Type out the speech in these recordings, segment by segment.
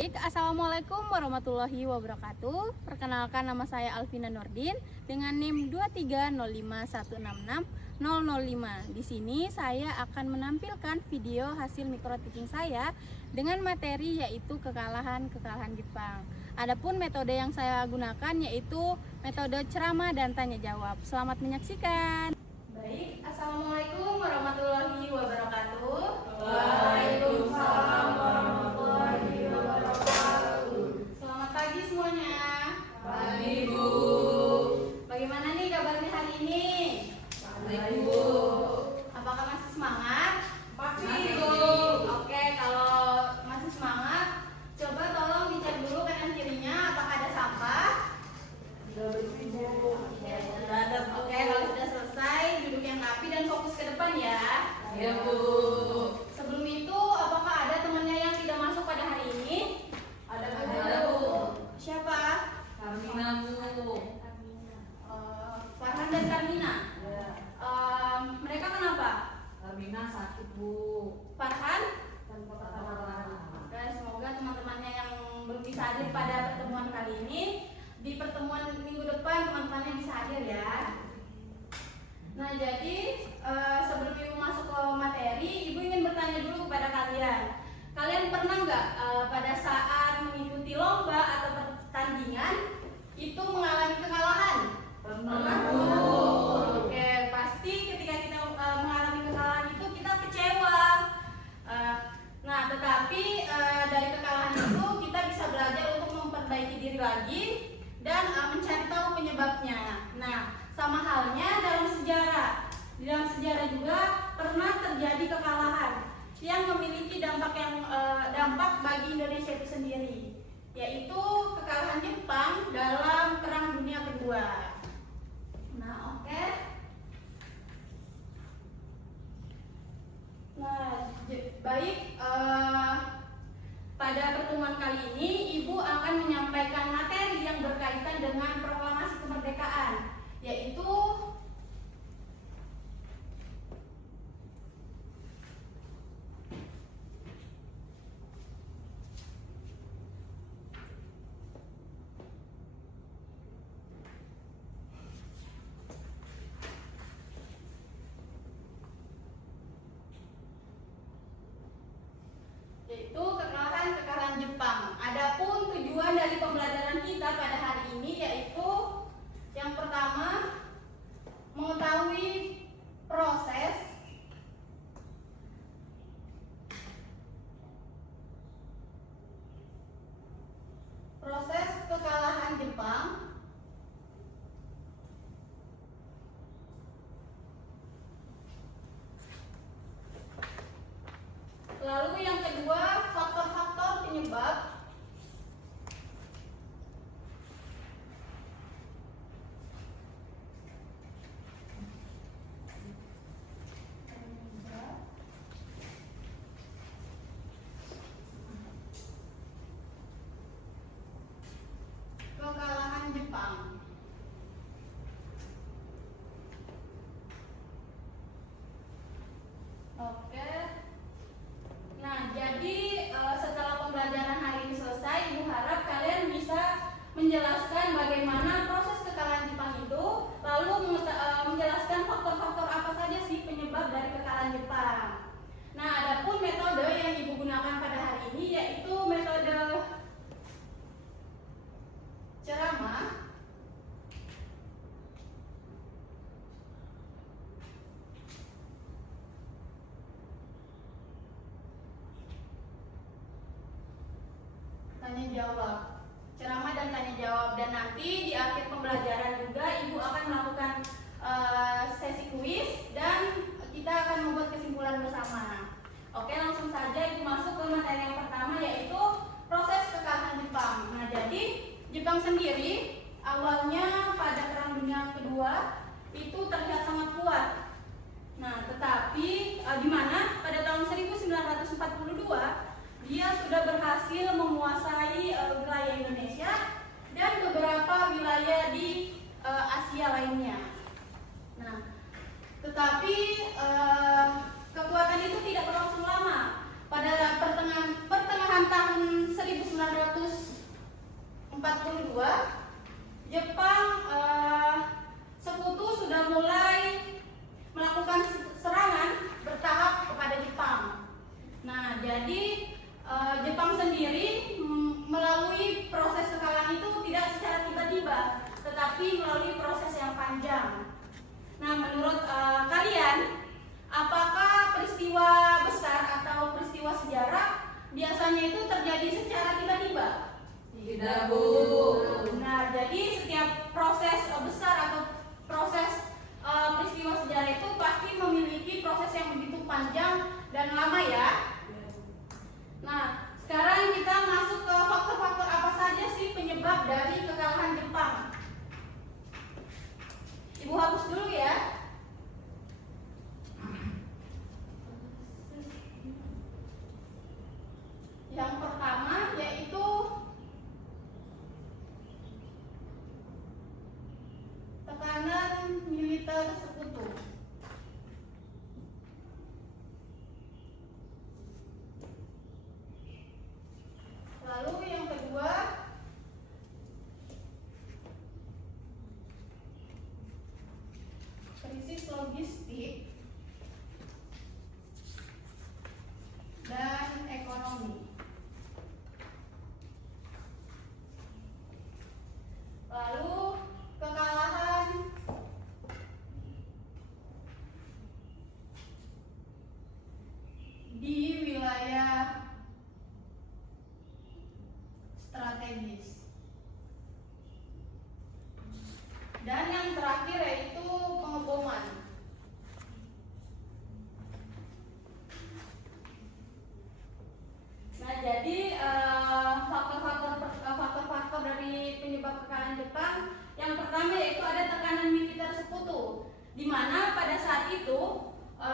Assalamualaikum warahmatullahi wabarakatuh. Perkenalkan, nama saya Alvina Nordin dengan NIM 23051660005. Di sini saya akan menampilkan video hasil micro teaching saya dengan materi yaitu kekalahan Jepang. Adapun metode yang saya gunakan yaitu metode ceramah dan tanya jawab. Selamat menyaksikan. Baik, Assalamualaikum warahmatullahi wabarakatuh. Waalaikumsalam warahmatullahi wabarakatuh. Selamat pagi semuanya. Pagi, Bu. Bagaimana nih kabarnya hari ini? Baik, Bu. Apakah masih semangat? Masih, Bu. Oke, kalau masih semangat, coba tolong dicek dulu kanan kirinya apakah ada sampah. Sudah bersih, Bu. Sudah ada, Bu. Oke, kalau sudah selesai, duduk yang rapi dan fokus ke depan ya. Iya, Bu. Sebelum itu, apakah ada temannya yang tidak masuk pada hari ini? Ada, Bu. Siapa? Karmina, Bu. Farhan dan Karmina. Ya. Mereka kenapa? Karmina sakit, Bu. Farhan? Tanpa kata-kata. Oke, semoga teman-temannya yang belum bisa hadir pada pertemuan kali ini, di pertemuan minggu depan teman-temannya bisa hadir ya. Nah, jadi sebelum Ibu masuk ke materi, Ibu ingin bertanya dulu kepada kalian. Kalian pernah nggak pada saat mengikuti lomba atau pertandingan itu mengalami kekalahan? Pernah, Bu. Oke, pasti ketika kita mengalami kekalahan itu kita kecewa. Nah, tetapi dari kekalahan itu kita bisa belajar untuk memperbaiki diri lagi dan mencari tahu penyebabnya. Nah, sama halnya dalam sejarah. Di dalam sejarah juga pernah terjadi kekalahan yang memiliki dampak bagi Indonesia itu sendiri, yaitu kekalahan Jepang dalam Perang Dunia Kedua. Nah, oke. Nah, baik. Pada pertemuan kali ini, Ibu akan menyampaikan materi yang berkaitan dengan proklamasi kemerdekaan, yaitu kekalahan Jepang. Adapun tujuan dari pembelajaran kita pada hari ini yaitu yang pertama, mengetahui proses kekalahan Jepang. Lalu yang kedua, faktor-faktor penyebab. Kekalahan Jepang. Oke. Nah, jadi setelah pembelajaran hari ini selesai, Ibu harap kalian bisa menjelaskan bagaimana proses kekalahan Jepang itu, lalu menjelaskan faktor-faktor apa saja sih penyebab dari kekalahan Jepang. Nah, adapun metode yang Ibu gunakan pada hari ini yaitu metode ceramah. Tanya jawab, ceramah dan tanya jawab, dan nanti di akhir pembelajaran juga Ibu akan melakukan sesi kuis dan kita akan membuat kesimpulan bersama. Oke, langsung saja Ibu masuk ke materi yang pertama yaitu proses kekalahan Jepang. Nah, jadi Jepang sendiri awalnya pada Perang Dunia Kedua itu terlihat sangat kuat. Nah, tetapi di mana pada tahun 1942 dia sudah berhasil menguasai wilayah Indonesia dan beberapa wilayah di Asia lainnya. Nah, tetapi kekuatan itu tidak berlangsung lama. Pada pertengahan tahun 1945 biasanya itu terjadi secara tiba-tiba? Tidak, Bu. Nah, jadi setiap proses besar atau proses peristiwa sejarah itu pasti memiliki proses yang begitu panjang dan lama ya. Nah, sekarang kita masuk ke faktor-faktor apa saja sih penyebab dari kekalahan Jepang. Ibu hapus dulu ya. Yang pertama yaitu tekanan militer sekutu. Lalu yang kedua krisis logistik dan ekonomi. Lalu kekalahan di wilayah strategis. Dan yang terakhir yaitu pengeboman. Nah, jadi faktor-faktor dari penyebab kekalahan Jepang yang pertama yaitu ada tekanan militer sekutu, di mana pada saat itu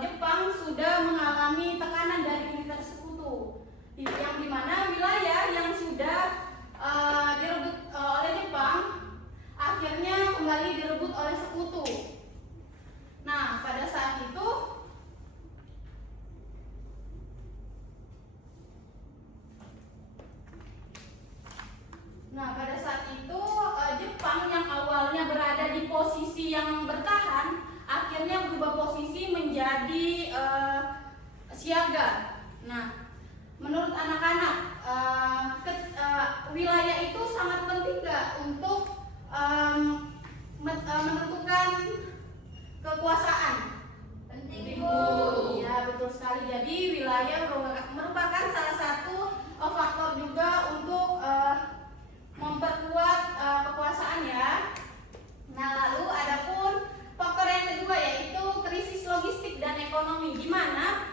Jepang sudah mengalami tekanan dari militer sekutu, yang dimana wilayah yang sudah direbut oleh Jepang akhirnya kembali direbut oleh sekutu. Nah, pada saat itu Jepang yang awalnya berada di posisi yang bertahan akhirnya berubah posisi menjadi siaga. Nah, menurut anak-anak wilayah itu sangat penting nggak untuk menentukan kekuasaan? Penting, Bu. Ya, betul sekali. Jadi wilayah merupakan salah satu faktor juga untuk memperkuat kekuasaan ya. Nah, lalu adapun faktor yang kedua yaitu krisis logistik dan ekonomi, di mana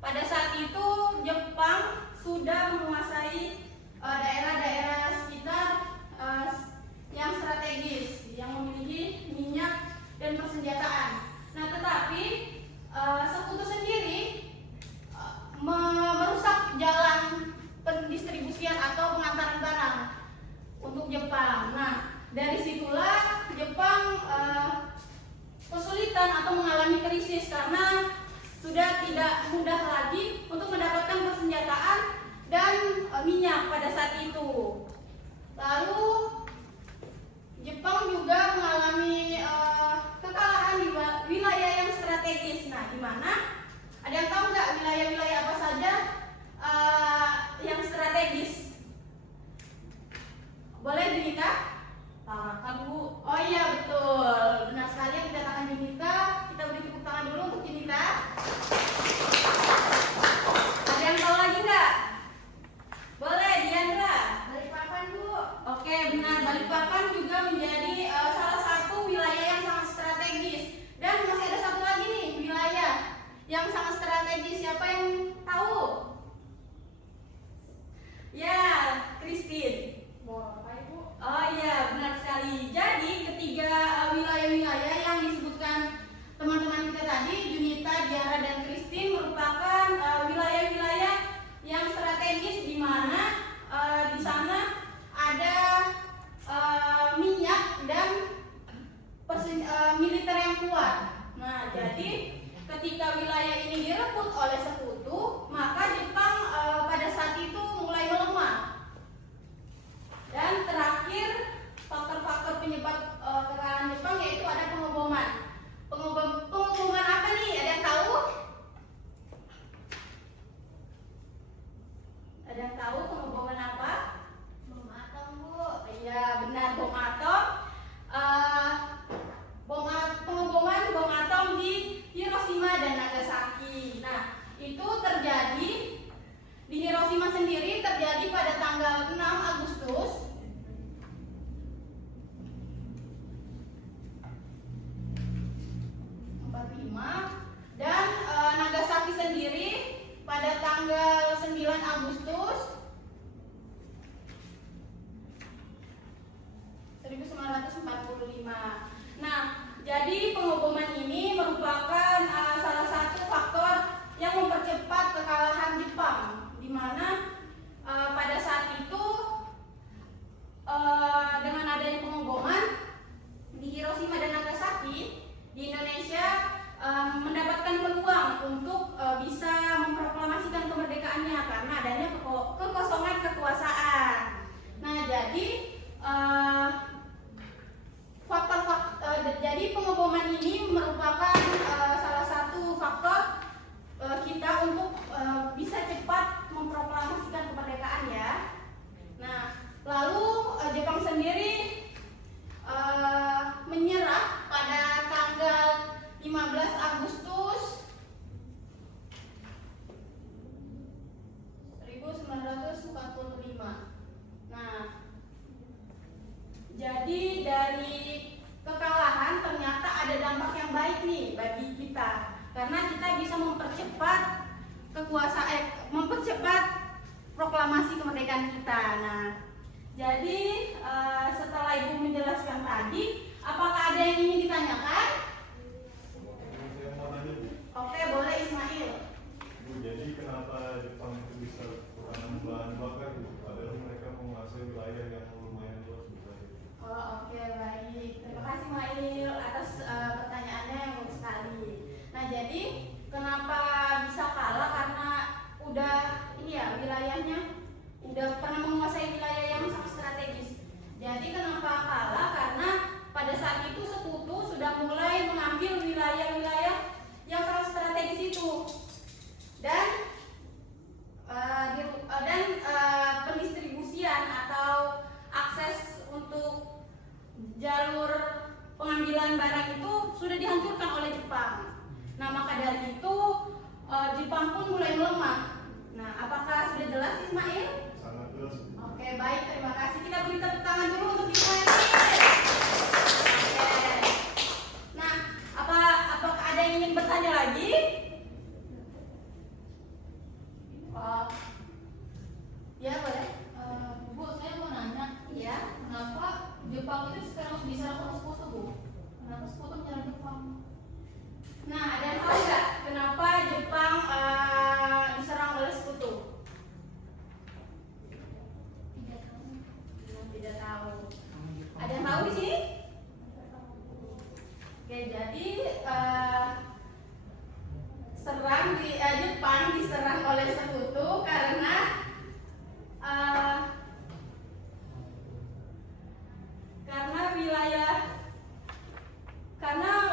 pada saat itu Jepang sudah menguasai daerah-daerah sekitar yang strategis, yang memiliki minyak dan persenjataan. Nah, tetapi sekutu sendiri merusak jalan pendistribusian atau pengantaran barang untuk Jepang. Nah, dari situlah Jepang kesulitan atau mengalami krisis karena sudah tidak mudah lagi untuk mendapatkan persenjataan dan minyak pada saat itu. Lalu Jepang juga mengalami kekalahan di wilayah yang strategis. Nah, di mana? Ada yang tahu nggak wilayah-wilayah apa saja yang strategis? Boleh diminta? Tangan, Bu. Oh iya, betul. Benar sekali, kita akan diminta. Kita beri tepuk tangan dulu untuk Dinita. Ada yang tahu lagi nggak? Boleh, Diandra. Balikpapan, Bu. Oke, benar. Balikpapan juga menjadi salah satu wilayah yang sangat strategis. Dan masih ada satu lagi nih wilayah yang sangat strategis. Siapa yang tahu? Ya, Christine. Oh iya, benar sekali. Jadi ketiga wilayah-wilayah yang disebutkan teman-teman kita tadi, Junita, Diara, dan Christine, merupakan wilayah-wilayah yang strategis di mana di sana ada minyak dan militer yang kuat. Nah, jadi ketika wilayah ini direbut oleh sekutu, maka Jepang pada saat itu mulai melemah. Dan terakhir, faktor-faktor penyebab kekalahan Jepang yaitu ada pengeboman. Pengeboman apa nih? Ada yang tahu? Ada yang tahu pengeboman apa? Bom atom, Bu. Iya, benar, bom atom. Pengeboman bom atom di Hiroshima dan Nagasaki. Nah, itu terjadi di Hiroshima sendiri proklamasi kemerdekaan kita. Nah, jadi setelah Ibu menjelaskan tadi, apakah ada yang ingin ditanyakan? Saya mau nanya, Bu. Oke, boleh Ismail. Bu, jadi kenapa Jepang itu bisa bertanam bahan bakar, Bu? Padahal mereka menguasai wilayah yang lumayan luas juga. Oh, oke, baik. Terima kasih Mail atas pertanyaannya yang bagus sekali. Nah, jadi kenapa bisa kalah? Karena udah ini ya, wilayahnya udah pernah menguasai wilayah yang sangat strategis. Jadi kenapa kalah? Karena pada saat itu sekutu sudah mulai mengambil wilayah-wilayah yang sangat strategis itu. Dan pendistribusian atau akses untuk jalur pengambilan barang itu sudah dihancurkan oleh Jepang. Nah, maka dari itu Jepang pun mulai melemah. Nah, apakah sudah jelas Ismail? Sangat jelas, Bu. Oke, baik, terima kasih. Kita beri tepuk tangan dulu untuk Ismail. Oke. Nah, apakah ada yang ingin bertanya lagi? Ya, boleh. Bu, saya mau nanya, Iya. kenapa Jepang itu sekarang bisa langsung sekutu, Bu? Kenapa sekutu menyerang Jepang? Nah, ada yang tahu nggak kenapa Jepang diserang oleh sekutu? Tidak tahu. Tidak tahu. Ada yang tahu di sini? Oke, jadi Jepang diserang oleh sekutu karena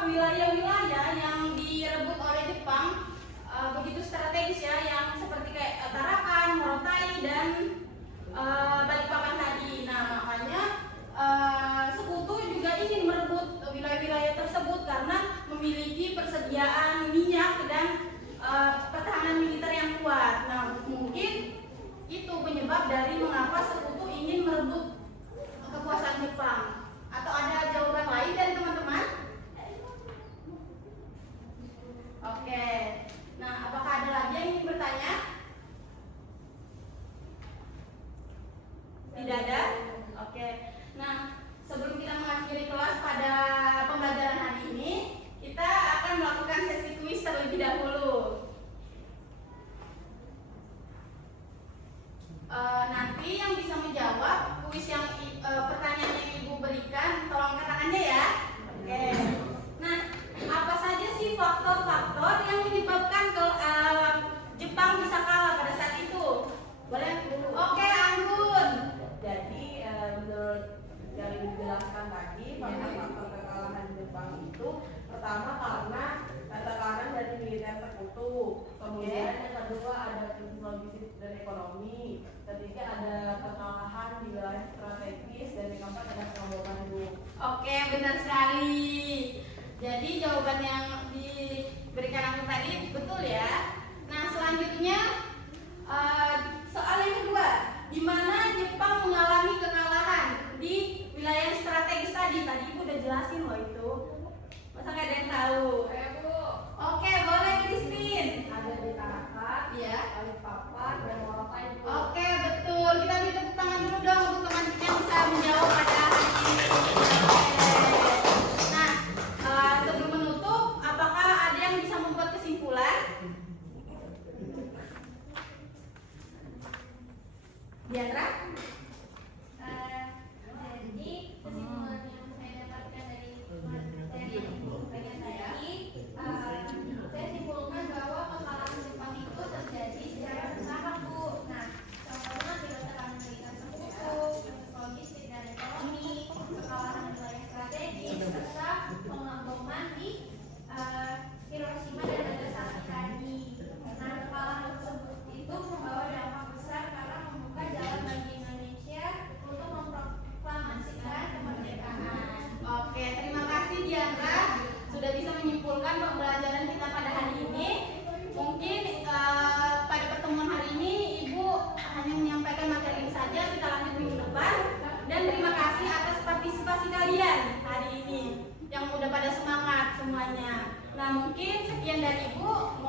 wilayah-wilayah yang direbut oleh Jepang begitu strategis ya, yang seperti kayak Tarakan, Morotai dan Balikpapan tadi. Nah, makanya sekutu juga ingin merebut wilayah-wilayah tersebut karena memiliki persediaan minyak dan pertahanan militer yang kuat. Nah, mungkin itu penyebab dari mengapa sekutu ingin merebut kekuasaan Jepang. Atau ada jawaban lain dari teman-teman? Oke. Nah, apakah ada lagi yang ingin bertanya? Tidak ada? Oke. Nah, sebelum kita mengakhiri kelas pada pembelajaran hari ini, kita akan melakukan sesi kuis terlebih dahulu. Nanti yang bisa menjawab kuis yang pertanyaan yang Ibu berikan, tolong angkat tangannya ya. Oke. Nah, apa saja sih faktor-faktor yang menyebabkan Jepang bisa kalah pada saat itu? Boleh? Oke, Anggun. Jadi menurut yang dijelaskan tadi, faktor kekalahan Jepang itu pertama karena tekanan dari militer sekutu, kemudian yang kedua ada krisis logistik dan ekonomi, ketiga ada kekalahan di wilayah strategis, dan yang keempat ada pengeboman bom. Oke, benar sekali. Jadi jawaban yang diberikan aku tadi betul ya. Nah, selanjutnya soal yang kedua, di mana Jepang mengalami kekalahan di wilayah strategis tadi. Tadi Ibu udah jelasin loh itu. Masa nggak ada yang tahu? Bu. Oke, boleh Christine. Ada di Tarakan, Iya. Balikpapan, dan Morotai. Oke, betul. Kita beri tepuk tangan dulu dong untuk teman kita yang bisa menjawab pada hari ini. Oke. Nah, sebelum menutup, apakah ada yang bisa membuat kesimpulan? Diandra? Jadi kesimpulan yang saya dapatkan dari bagian tadi, saya simpulkan bahwa kekalahan Jepang itu terjadi secara bertahap, Bu. Nah, contohnya akibat tekanan militer sekutu, krisis logistik dan ekonomi, kekalahan wilayah strategis, serta pengeboman di Hiroshima dan Nagasaki tadi. Nah, kekalahan tersebut itu membawa dampak besar karena membuka jalan bagi Indonesia untuk memproklamasikan kemerdekaan. Oke, terima kasih Diandra sudah bisa menyimpulkan pembelajaran kita pada hari ini. Mungkin pada pertemuan hari ini Ibu hanya menyampaikan materi ini saja, kita lanjut minggu depan. Dan terima kasih atas partisipasi kalian hari ini yang udah pada semangat semuanya. Nah, mungkin sekian dari Ibu.